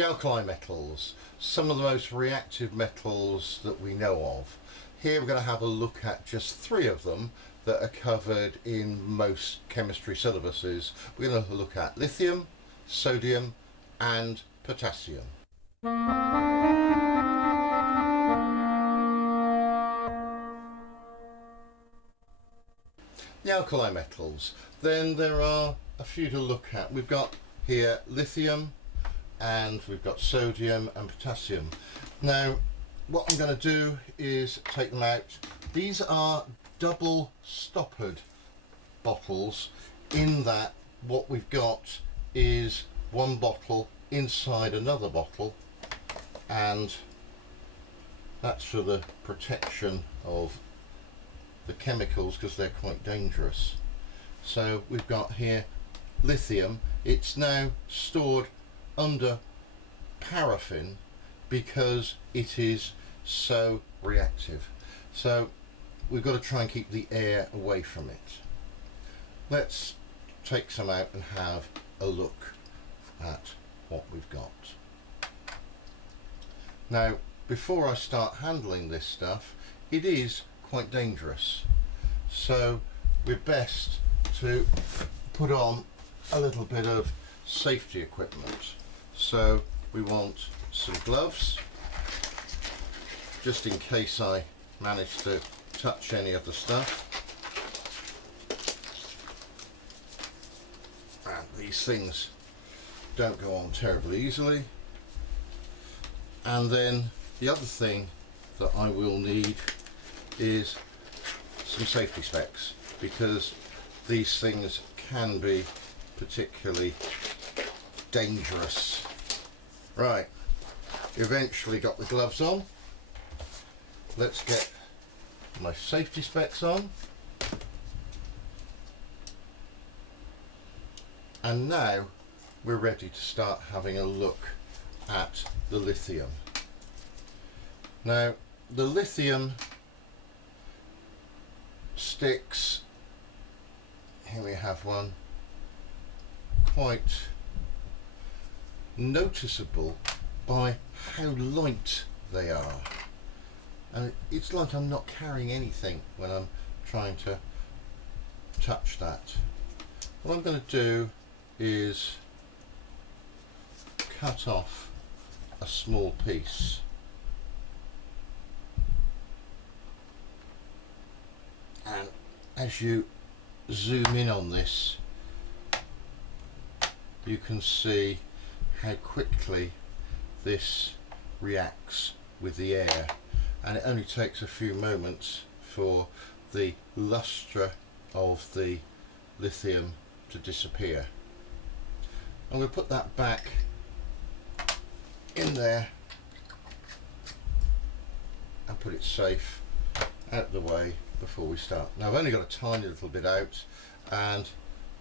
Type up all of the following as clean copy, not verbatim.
The alkali metals, some of the most reactive metals that we know of. Here we're going to have a look at just 3 of them that are covered in most chemistry syllabuses. We're going to look at lithium, sodium and potassium. The alkali metals, then there are a few to look at. We've got here lithium and we've got sodium and potassium. Now what I'm going to do is take them out. These are double stoppered bottles, in that what we've got is one bottle inside another bottle, and that's for the protection of the chemicals because they're quite dangerous. So we've got here lithium. It's now stored under paraffin because it is so reactive. So we've got to try and keep the air away from it. Let's take some out and have a look at what we've got. Now before I start handling this stuff, it is quite dangerous, so we're best to put on a little bit of safety equipment. So we want some gloves, just in case I manage to touch any of the stuff. And these things don't go on terribly easily. And then the other thing that I will need is some safety specs, because these things can be particularly dangerous. Right, eventually got the gloves on. Let's get my safety specs on. And now we're ready to start having a look at the lithium. Now the lithium sticks, here we have one, quite noticeable by how light they are, and it's like I'm not carrying anything when I'm trying to touch that. What I'm going to do is cut off a small piece, and as you zoom in on this, you can see how quickly this reacts with the air, and it only takes a few moments for the luster of the lithium to disappear. I'm going to put that back in there and put it safe out of the way before we start. Now I've only got a tiny little bit out, and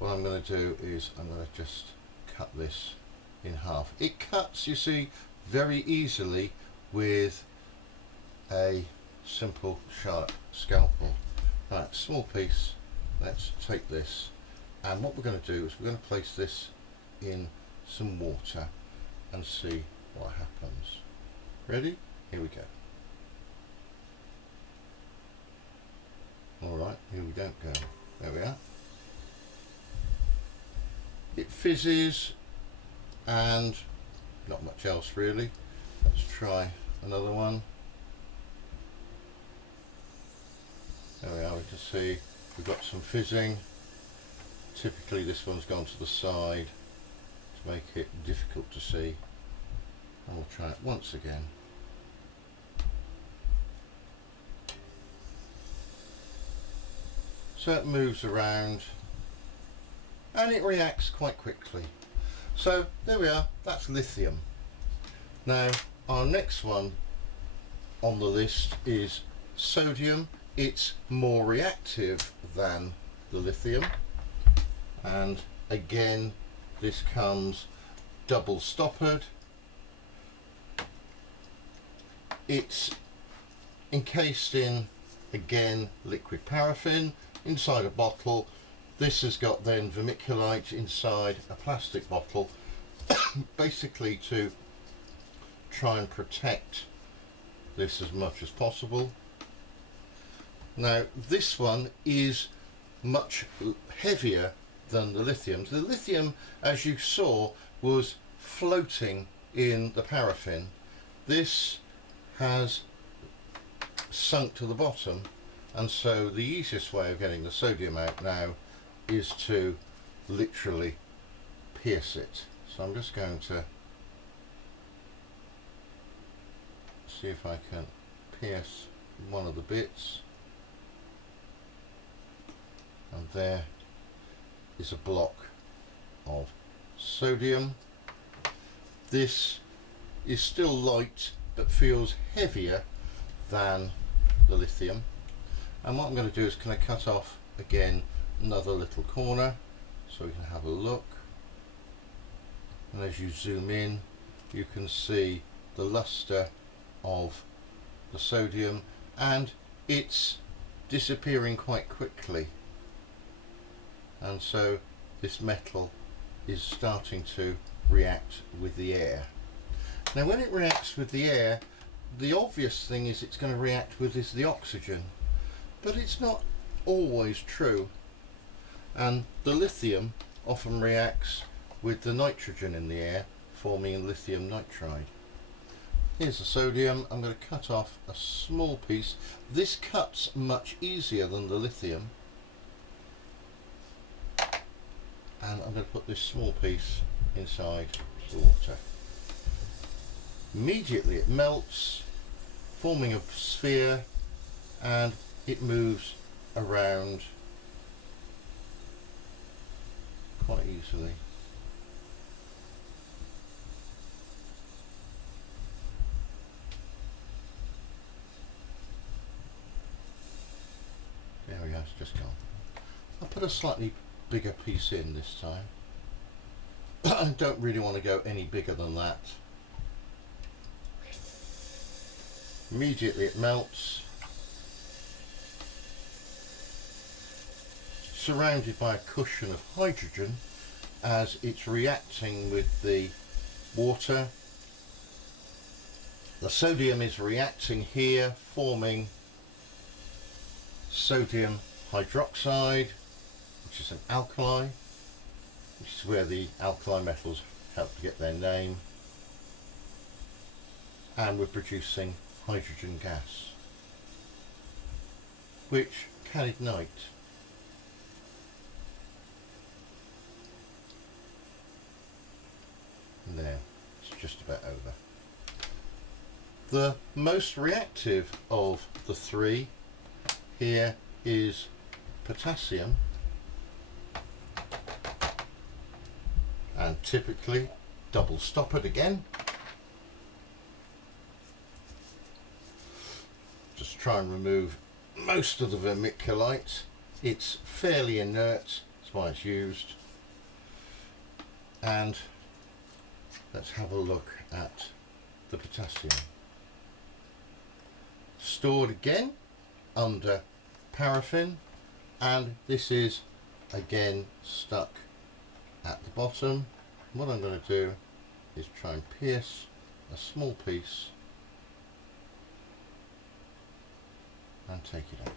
what I'm going to do is I'm going to just cut this in half. It cuts, you see, very easily with a simple sharp scalpel. Right, small piece. Let's take this, and what we're going to do is we're going to place this in some water and see what happens. Ready? Here we go. Alright, here we go. There we are. It fizzes and not much else really. Let's try another one. There we are, we can see we've got some fizzing. Typically this one's gone to the side to make it difficult to see. And we'll try it once again. So it moves around and it reacts quite quickly. So there we are, that's lithium. Now our next one on the list is sodium. It's more reactive than the lithium, and again this comes double stoppered. It's encased in, again, liquid paraffin inside a bottle. This has got then vermiculite inside a plastic bottle basically to try and protect this as much as possible. Now this one is much heavier than the lithium. The lithium, as you saw, was floating in the paraffin. This has sunk to the bottom, and so the easiest way of getting the sodium out now is to literally pierce it. So I'm just going to see if I can pierce one of the bits, and there is a block of sodium. This is still light but feels heavier than the lithium, and what I'm going to do is kind of cut off again another little corner so we can have a look, and as you zoom in you can see the luster of the sodium, and it's disappearing quite quickly, and so this metal is starting to react with the air. Now when it reacts with the air, the obvious thing is it's going to react with the oxygen, but it's not always true, and the lithium often reacts with the nitrogen in the air, forming lithium nitride. Here's the sodium. I'm going to cut off a small piece. This cuts much easier than the lithium, and I'm going to put this small piece inside the water. Immediately it melts, forming a sphere, and it moves around quite easily. There we go, it's just gone. I'll put a slightly bigger piece in this time. I don't really want to go any bigger than that. Immediately it melts, surrounded by a cushion of hydrogen as it's reacting with the water. The sodium is reacting here, forming sodium hydroxide, which is an alkali, which is where the alkali metals help to get their name, and we're producing hydrogen gas, which can ignite. And there, it's just about over. The most reactive of the three here is potassium, and typically double stoppered again. Just try and remove most of the vermiculite. It's fairly inert, that's why it's used. And let's have a look at the potassium. Stored again under paraffin, and this is again stuck at the bottom. What I'm going to do is try and pierce a small piece and take it out.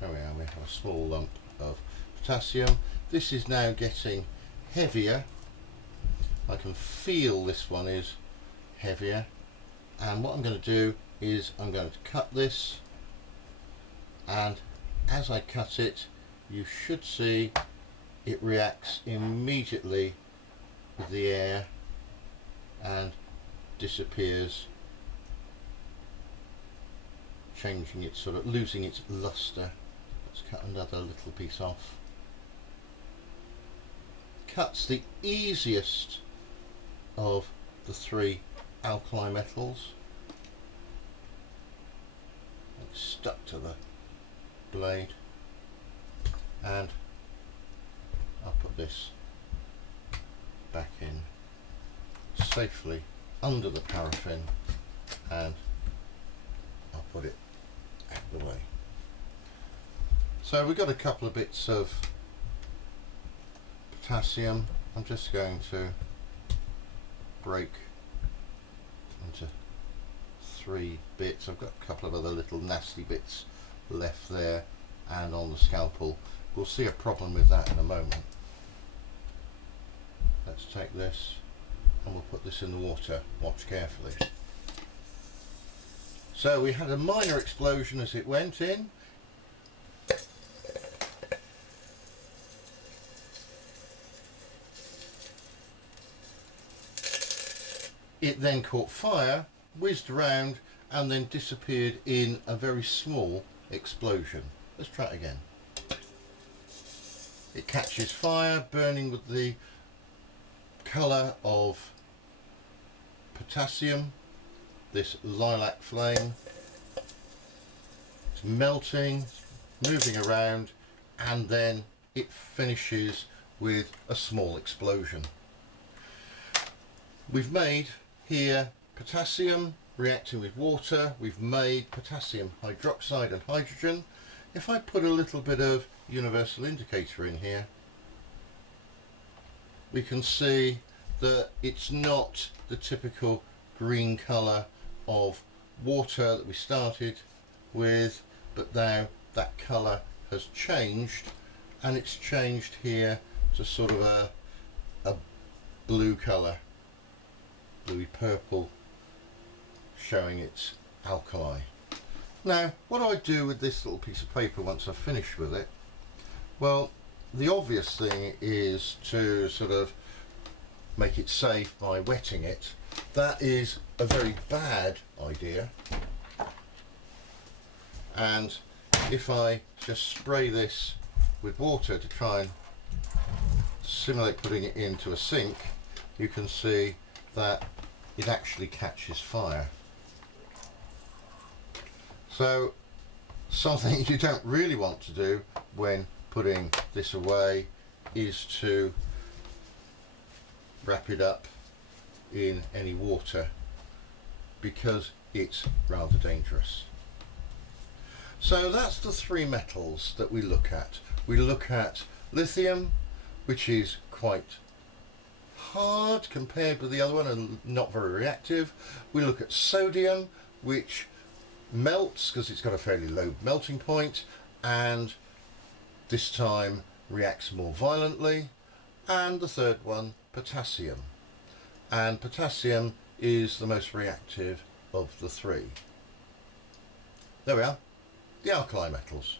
There we are, we have a small lump of potassium. This is now getting heavier. I can feel this one is heavier, and what I'm going to do is I'm going to cut this, and as I cut it you should see it reacts immediately with the air and disappears, changing its sort of losing its luster. Let's cut another little piece off. Cut's the easiest of the three alkali metals. It's stuck to the blade, and I'll put this back in safely under the paraffin, and I'll put it out of the way. So we've got a couple of bits of potassium. I'm just going to break into 3 bits. I've got a couple of other little nasty bits left there and on the scalpel. We'll see a problem with that in a moment. Let's take this and we'll put this in the water. Watch carefully. So we had a minor explosion as it went in. It then caught fire, whizzed around and then disappeared in a very small explosion. Let's try it again. It catches fire, burning with the colour of potassium, this lilac flame. It's melting, moving around, and then it finishes with a small explosion. We've made here potassium reacting with water. We've made potassium hydroxide and hydrogen. If I put a little bit of universal indicator in here, we can see that it's not the typical green colour of water that we started with, but now that colour has changed, and it's changed here to sort of a blue colour, bluey purple, showing its alkali. Now, what do I do with this little piece of paper once I've finished with it? Well, the obvious thing is to sort of make it safe by wetting it. That is a very bad idea. And if I just spray this with water to try and simulate putting it into a sink, you can see that it actually catches fire. So something you don't really want to do when putting this away is to wrap it up in any water, because it's rather dangerous. So that's the 3 metals that we look at. We look at lithium, which is quite hard compared with the other one and not very reactive. We look at sodium, which melts because it's got a fairly low melting point and this time reacts more violently. And the third one, potassium. And potassium is the most reactive of the 3. There we are, the alkali metals.